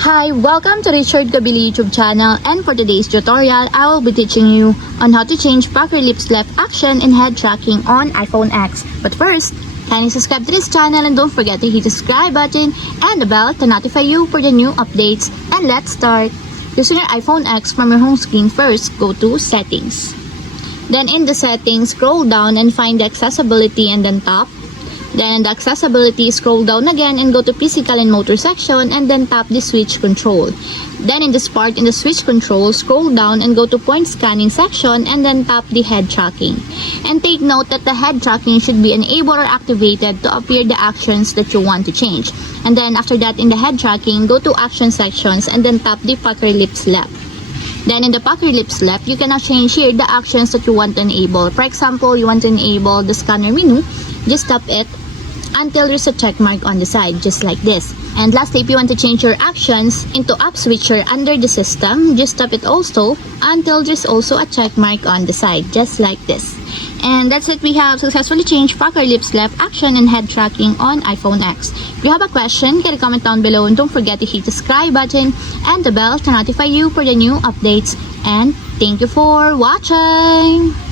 Hi, welcome to Richard Kabili YouTube channel, and for today's tutorial, I will be teaching you on how to change back your lips left action and head tracking on iPhone X. But first, kindly subscribe to this channel and don't forget to hit the subscribe button and the bell to notify you for the new updates. And let's start. Using your iPhone X from your home screen, first go to Settings. Then in the Settings, scroll down and find the Accessibility and then tap. Then in the Accessibility, scroll down again and go to Physical and Motor section and then tap the Switch Control. Then in this part, in the Switch Control, scroll down and go to Point Scanning section and then tap the Head Tracking. And take note that the head tracking should be enabled or activated to appear the actions that you want to change. And then after that, in the head tracking, go to Action sections and then tap the Pucker Lips Left. Then in the Pucker Lips Left, you can now change here the actions that you want to enable. For example, you want to enable the scanner menu, just tap it until there's a check mark on the side, just like this. And lastly, if you want to change your actions into App Switcher under the system, just tap it also until there's also a check mark on the side, just like this. And that's it. We have successfully changed Pucker Lips Left action and head tracking on iPhone X. If you have a question, get a comment down below and don't forget to hit the subscribe button and the bell to notify you for the new updates. And thank you for watching!